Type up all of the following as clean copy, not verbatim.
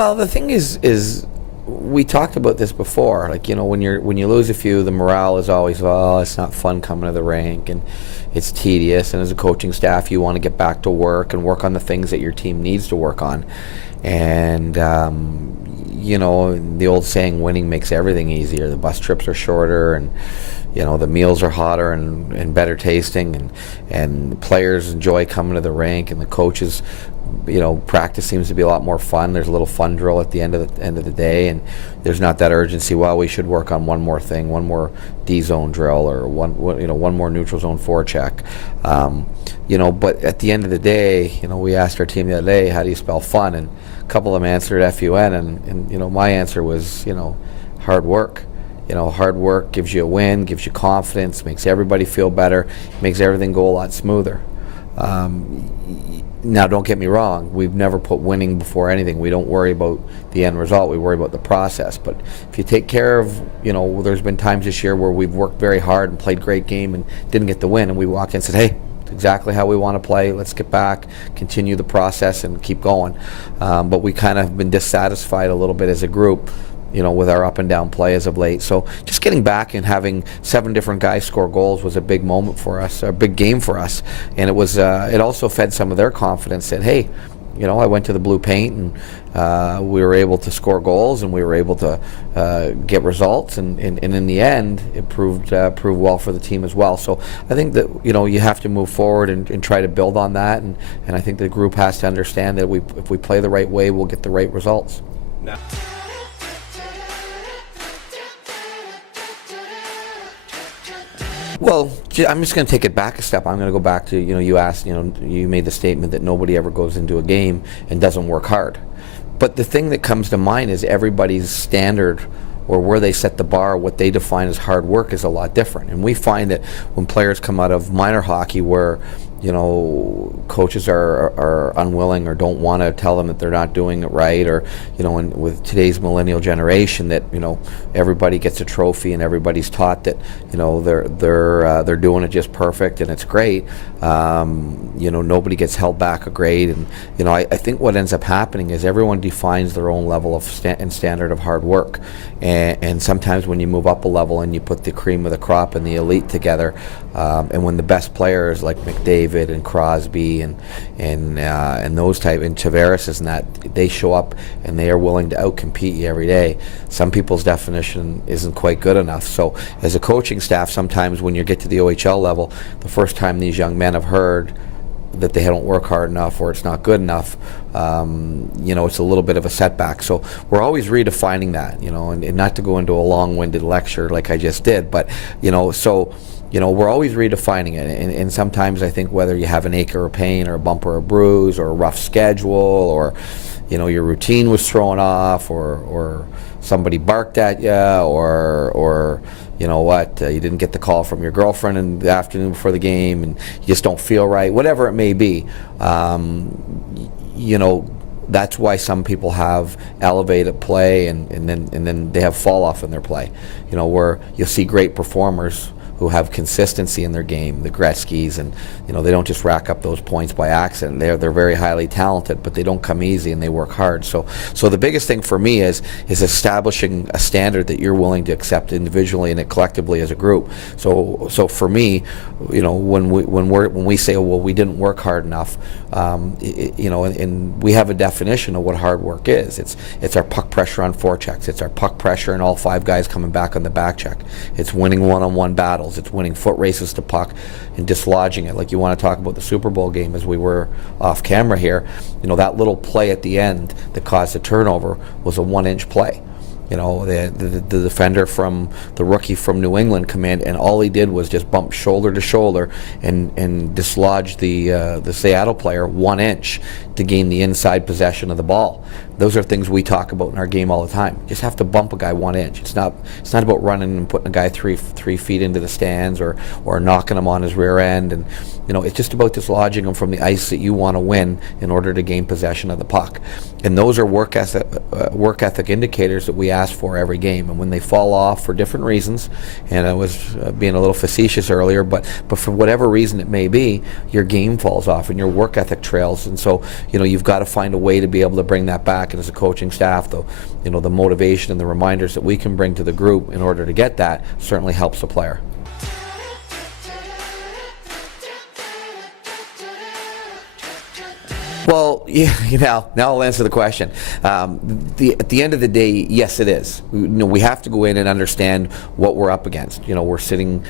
Well, the thing is we talked about this before. Like, when you lose a few, the morale is always, oh, it's not fun coming to the rink, and it's tedious. And as a coaching staff, you want to get back to work and work on the things that your team needs to work on. And the old saying, winning makes everything easier. The bus trips are shorter, and the meals are hotter and better tasting, and the players enjoy coming to the rink, and the coaches, practice seems to be a lot more fun. There's a little fun drill at the end of the day, and there's not that urgency. Well, we should work on one more thing, one more D zone drill, or one more neutral zone forecheck. But at the end of the day, we asked our team the other day, how do you spell fun? And a couple of them answered FUN, and my answer was hard work. Hard work gives you a win, gives you confidence, makes everybody feel better, makes everything go a lot smoother. Now, don't get me wrong, we've never put winning before anything. We don't worry about the end result, we worry about the process. But if you take care of, there's been times this year where we've worked very hard and played great game and didn't get the win, and we walked in and said, hey, it's exactly how we want to play, let's get back, continue the process and keep going. But we kind of have been dissatisfied a little bit as a group, with our up and down play as of late. So just getting back and having 7 different guys score goals was a big moment for us, a big game for us. And it also fed some of their confidence that, hey, I went to the blue paint and we were able to score goals, and we were able to get results, and in the end it proved well for the team as well. So I think that you have to move forward and try to build on that, and I think the group has to understand that if we play the right way, we'll get the right results. Now. Well, I'm just going to take it back a step. I'm going to go back to, you asked, you made the statement that nobody ever goes into a game and doesn't work hard. But the thing that comes to mind is everybody's standard, or where they set the bar, what they define as hard work, is a lot different. And we find that when players come out of minor hockey where coaches are unwilling or don't want to tell them that they're not doing it right, or and with today's millennial generation that everybody gets a trophy and everybody's taught that they're doing it just perfect and it's great. Nobody gets held back a grade, and I think what ends up happening is everyone defines their own level of standard of hard work, and sometimes when you move up a level and you put the cream of the crop and the elite together, and when the best players like McDavid and Crosby and those type, and Tavares and that, they show up and they are willing to outcompete you every day, some people's definition isn't quite good enough. So as a coaching staff, sometimes when you get to the OHL level, the first time these young men have heard that they don't work hard enough or it's not good enough, it's a little bit of a setback. So we're always redefining that, and not to go into a long-winded lecture like I just did, but we're always redefining it, and sometimes I think whether you have an ache or a pain or a bump or a bruise or a rough schedule, or your routine was thrown off, or somebody barked at you, or you didn't get the call from your girlfriend in the afternoon before the game and you just don't feel right, whatever it may be, that's why some people have elevated play and then they have fall off in their play, where you'll see great performers who have consistency in their game, the Gretzkys, and they don't just rack up those points by accident. They're very highly talented, but they don't come easy and they work hard. So the biggest thing for me is establishing a standard that you're willing to accept individually and collectively as a group. So for me, when we say, well, we didn't work hard enough, and we have a definition of what hard work is. It's our puck pressure on forechecks. It's our puck pressure and all 5 guys coming back on the back check. It's winning one-on-one battles. It's winning foot races to puck and dislodging it. Like you want to talk about the Super Bowl game as we were off camera here, that little play at the end that caused the turnover was a 1-inch play. The defender from the rookie from New England command, and all he did was just bump shoulder to shoulder and dislodge the Seattle player 1 inch to gain the inside possession of the ball. Those are things we talk about in our game all the time. You just have to bump a guy 1 inch. It's not about running and putting a guy three feet into the stands or knocking him on his rear end. And it's just about dislodging him from the ice that you want to win in order to gain possession of the puck. And those are work ethic indicators that we ask for every game. And when they fall off for different reasons, and I was being a little facetious earlier, but for whatever reason it may be, your game falls off and your work ethic trails. And so you've got to find a way to be able to bring that back. feedback, and as a coaching staff, the motivation and the reminders that we can bring to the group in order to get that certainly helps the player. Well, yeah, now I'll answer the question. At the end of the day, yes, it is. We have to go in and understand what we're up against. We're sitting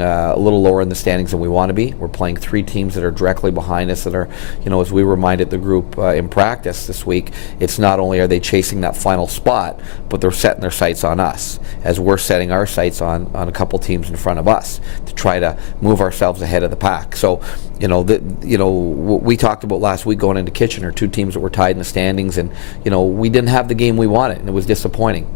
a little lower in the standings than we want to be. We're playing 3 teams that are directly behind us that are, as we reminded the group in practice this week, it's not only are they chasing that final spot, but they're setting their sights on us as we're setting our sights on a couple teams in front of us to try to move ourselves ahead of the pack. So, what we talked about last week going into Kitchener, 2 teams that were tied in the standings, and we didn't have the game we wanted, and it was disappointing.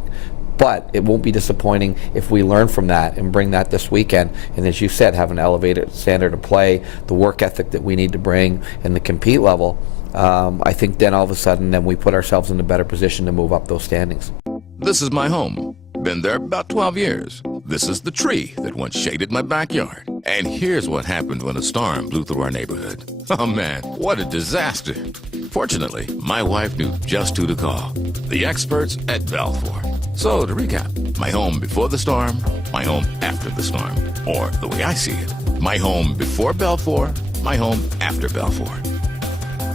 But it won't be disappointing if we learn from that and bring that this weekend, and as you said, have an elevated standard of play, the work ethic that we need to bring, and the compete level. I think then all of a sudden then we put ourselves in a better position to move up those standings. This is my home. Been there about 12 years. This is the tree that once shaded my backyard. And here's what happened when a storm blew through our neighborhood. Oh man, what a disaster. Fortunately, my wife knew just who to call. The experts at Balfour. So to recap, my home before the storm, my home after the storm. Or the way I see it, my home before Balfour, my home after Balfour.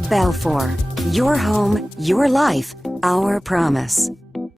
Balfour, your home, your life, our promise.